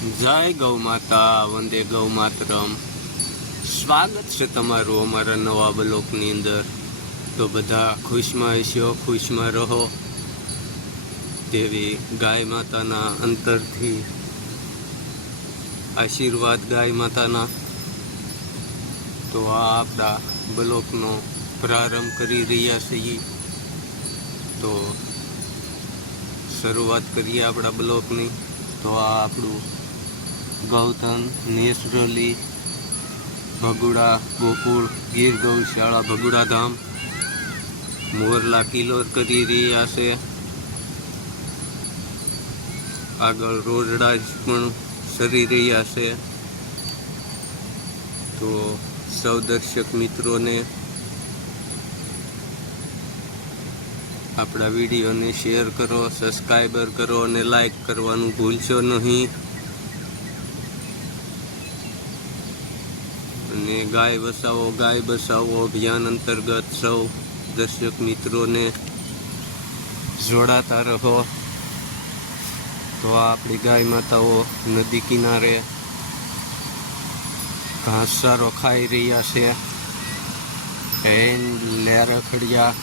જય ગૌ માતા, વંદે ગૌ માતરમ. સ્વાગત છે તમારું અમારા નવા બ્લોકની અંદર. તો બધા ખુશમાં હશો, ખુશમાં રહો. તેવી ગાય માતાના અંતરથી આશીર્વાદ ગાય માતાના. તો આ આપણા બ્લોકનો પ્રારંભ કરી રહ્યા છીએ. તો શરૂઆત કરીએ આપણા બ્લોકની. તો આ આપણું ગૌતમ, નેસરલી, ભગુડા, ગોકુળ ગીર ગૌશાળા ભગુડા ધામ મોરલા, કિલોર કરી રહ્યા છે. આગળ રોજડા જ પણ સરી રહ્યા છે. તો સૌ દર્શક મિત્રોને આપણા વિડીયોને શેર કરો સબસ્ક્રાઈબર કરો અને લાઈક કરવાનું ભૂલશો નહીં. અને ગાય બસાવો ગાય બસાવો અભિયાન અંતર્ગત સૌ દર્શક મિત્રોને જોડાતા રહો. તો આપણી ગાય માતાઓ નદી કિનારે ઘાસચારો ખાઈ રહ્યા છે. એન લેરખડિયા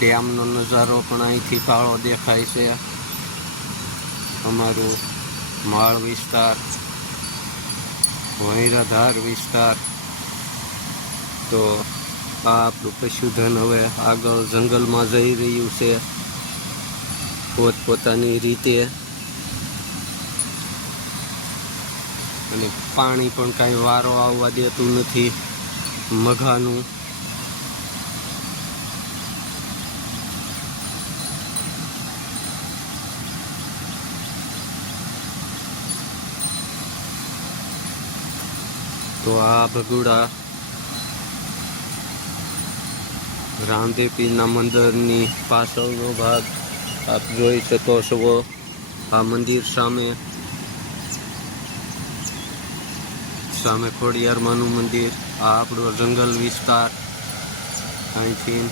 ડેમનો નજારો પણ અહીંથી કાળો દેખાય છે. અમારું માળ વિસ્તાર વૈરાધાર વિસ્તાર તો આ આપણું પશુધન હવે આગળ જંગલમાં જઈ રહ્યું છે. પોતપોતાની રીતે. અને પાણી પણ કાંઈ વારો આવવા દેતું નથી. મઘાનું. તો આ ભગુડા રામદેવપીરના મંદિરની પાછળનો ભાગ આપ જોઈ શકો છો. આ મંદિર સામે સામે ખોડિયારમાંનું મંદિર, આ આપણો જંગલ વિસ્તાર. અહીંથી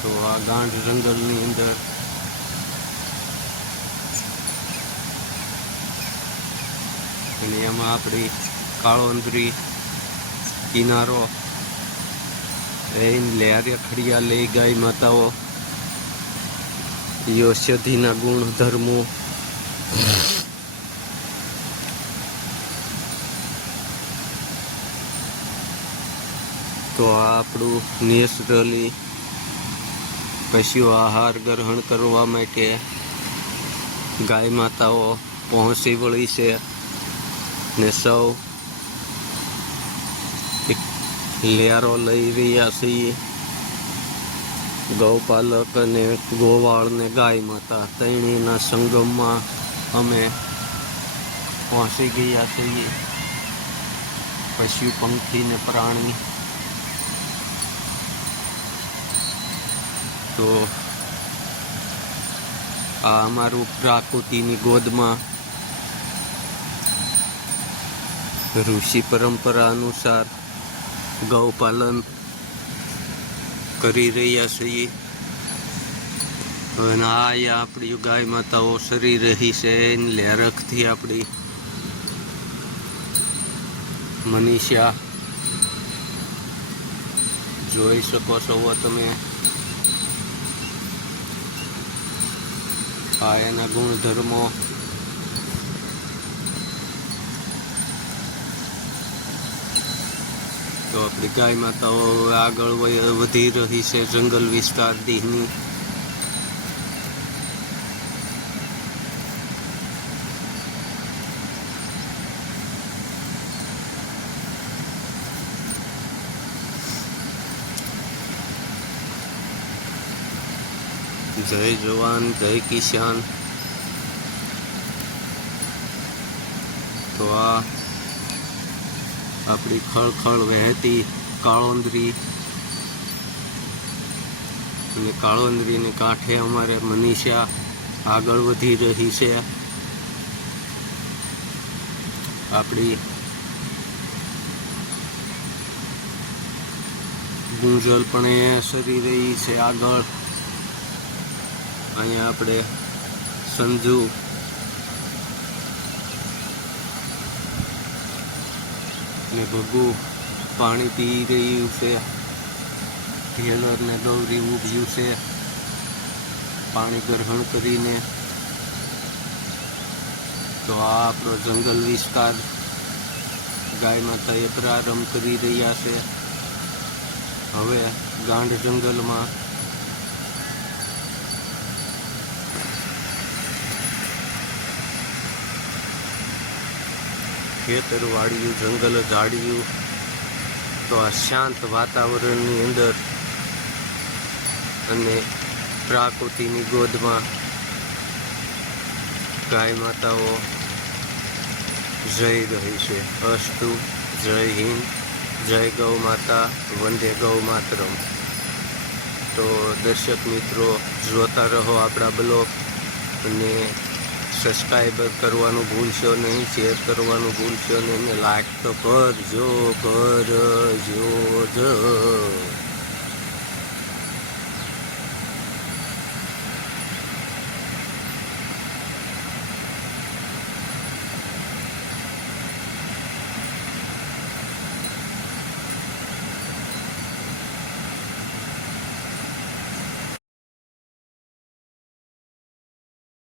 તો આ ગાંઠ જંગલની અંદર અને એમાં આપણી કાળોંદરી કિનારો લેરે ખડિયા લઈ ગાય માતાઓ. ઔષધિના ગુણધર્મો તો આ આપણું નેચરલી પશુ આહાર ગ્રહણ કરવા માટે ગાય માતાઓ પહોંચી વળી છે ને સૌ લેરો લઈ રહ્યા છીએ. ગૌપાલક અને ગોવાળ ને ગાય માતા ત્રણેયના સંગમમાં અમે પહોંચી ગયા છીએ. પશુ, પંખી ને પ્રાણી. તો આ અમારું પ્રાકૃતિની ગોદમાં ઋષિ પરંપરા અનુસાર ગૌપાલન કરી રહ્યા છીએ. અને આ આપણી ગાય માતાઓ સરી રહી છે, એની લેરખથી આપણી મનીષા જોઈ શકો છો તમે આ એના ગુણધર્મો તો આપણી ગાય માતાઓ હવે આગળ વય- વધી રહી છે જંગલ વિસ્તાર દીહની. જય જવાન, જય કિસાન. તો આ આપણી ખળખળ વહેતી કાળોંદરી. અને કાળોંદરીને કાંઠે અમારે મનીષા આગળ વધી રહી છે. આપણી ગુંજલ પણ એ સરી રહી છે આગળ. અહીંયા આપણે સંજુ ને ભગુ પાણી પી રહ્યું છે. હેલર ને ગૌરી ઉભ્યું છે. પાણી ગ્રહણ કરીને તો આ આપણો જંગલ વિસ્તાર ગાય માતાએ પ્રારંભ કરી રહ્યા છે. હવે ગાંડ જંગલમાં ખેતર વાડિયું જંગલ ઝાડિયું. તો આ શાંત વાતાવરણની અંદર અને પ્રાકૃતિની ગોદમાં ગાય માતાઓ જઈ રહી છે. અસ્તુ જય હિન્દ, જય ગૌ માતા, વંદે ગૌ માતરમ. તો દર્શક મિત્રો, જોતા રહો આપણા બ્લોગ અને સબસ્ક્રાઈબ કરવાનું ભૂલશો નહીં શેર કરવાનું ભૂલશો નહીં લાઈક તો કરજો કરજો જ.